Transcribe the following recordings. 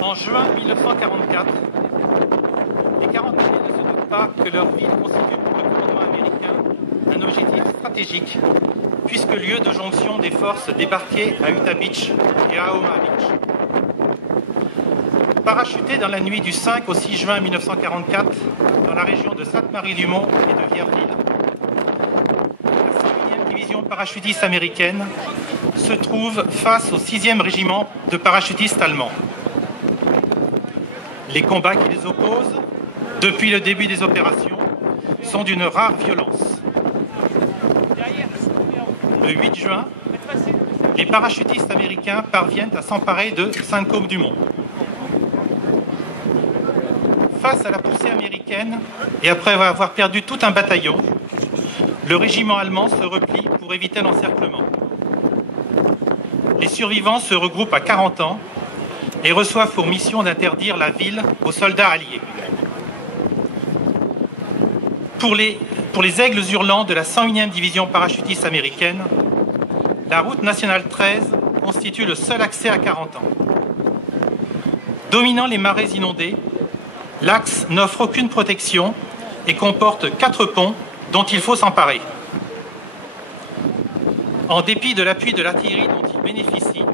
En juin 1944, les Quarantainiers ne se doutent pas que leur ville constitue pour le commandement américain un objectif stratégique, puisque lieu de jonction des forces débarquées à Utah Beach et à Omaha Beach. Parachutés dans la nuit du 5 au 6 juin 1944, dans la région de Sainte-Marie-du-Mont et de Vierville, la 101e division parachutiste américaine se trouve face au 6e régiment de parachutistes allemands. Les combats qui les opposent, depuis le début des opérations, sont d'une rare violence. Le 8 juin, les parachutistes américains parviennent à s'emparer de Sainte-Côme-du-Mont. Face à la poussée américaine, et après avoir perdu tout un bataillon, le régiment allemand se replie pour éviter l'encerclement. Les survivants se regroupent à 40 ans et reçoivent pour mission d'interdire la ville aux soldats alliés. Pour les aigles hurlants de la 101e division parachutiste américaine, la route nationale 13 constitue le seul accès à 40 ans. Dominant les marais inondés, l'axe n'offre aucune protection et comporte 4 ponts dont il faut s'emparer. En dépit de l'appui de l'artillerie dont il bénéficie,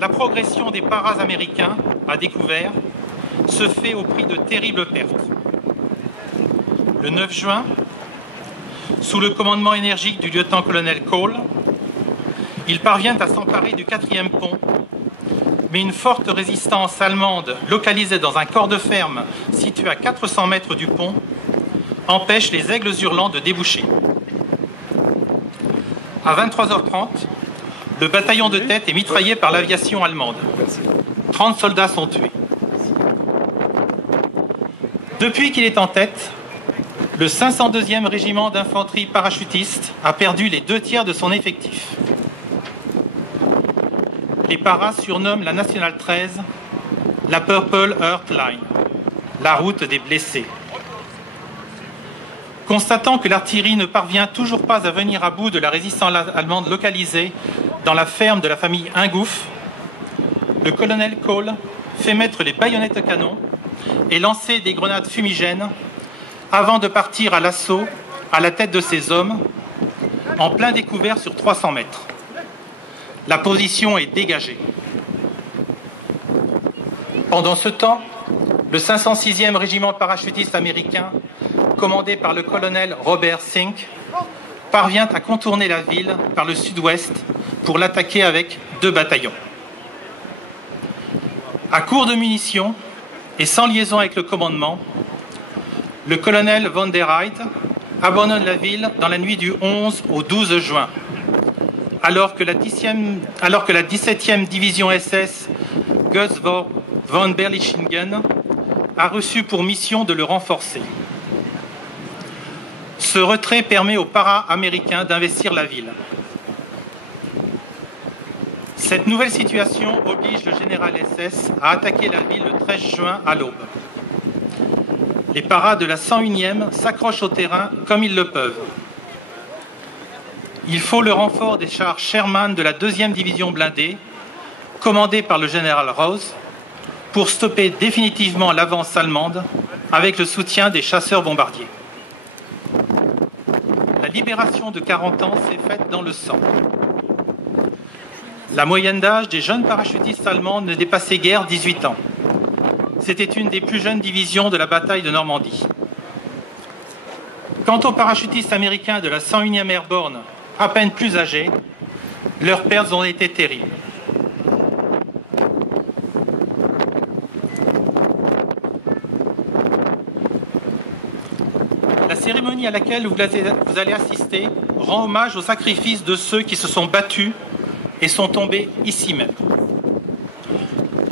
la progression des paras américains à découvert se fait au prix de terribles pertes. Le 9 juin, sous le commandement énergique du lieutenant-colonel Cole, il parvient à s'emparer du 4e pont, mais une forte résistance allemande localisée dans un corps de ferme situé à 400 mètres du pont empêche les aigles hurlants de déboucher. À 23h30, le bataillon de tête est mitraillé par l'aviation allemande. 30 soldats sont tués. Depuis qu'il est en tête, le 502e régiment d'infanterie parachutiste a perdu les 2 tiers de son effectif. Les paras surnomment la Nationale 13 la Purple Heart Line, la route des blessés. Constatant que l'artillerie ne parvient toujours pas à venir à bout de la résistance allemande localisée dans la ferme de la famille Ingouf, le colonel Cole fait mettre les baïonnettes à canon et lancer des grenades fumigènes avant de partir à l'assaut à la tête de ses hommes en plein découvert sur 300 mètres. La position est dégagée. Pendant ce temps, le 506e régiment parachutiste américain, commandé par le colonel Robert Sink, parvient à contourner la ville par le sud-ouest pour l'attaquer avec 2 bataillons. À court de munitions et sans liaison avec le commandement, le colonel von der Heydt abandonne la ville dans la nuit du 11 au 12 juin, alors que la 17e division SS Götz von Berlichingen a reçu pour mission de le renforcer. Ce retrait permet aux para-américains d'investir la ville. Cette nouvelle situation oblige le général SS à attaquer la ville le 13 juin à l'aube. Les paras de la 101e s'accrochent au terrain comme ils le peuvent. Il faut le renfort des chars Sherman de la 2e division blindée, commandée par le général Rose, pour stopper définitivement l'avance allemande avec le soutien des chasseurs bombardiers. La libération de 40 ans s'est faite dans le sang. La moyenne d'âge des jeunes parachutistes allemands ne dépassait guère 18 ans. C'était une des plus jeunes divisions de la bataille de Normandie. Quant aux parachutistes américains de la 101e Airborne, à peine plus âgés, leurs pertes ont été terribles. La cérémonie à laquelle vous allez assister rend hommage au sacrifice de ceux qui se sont battus et sont tombés ici même.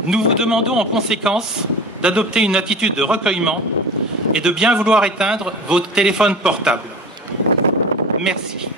Nous vous demandons en conséquence d'adopter une attitude de recueillement et de bien vouloir éteindre vos téléphones portables. Merci.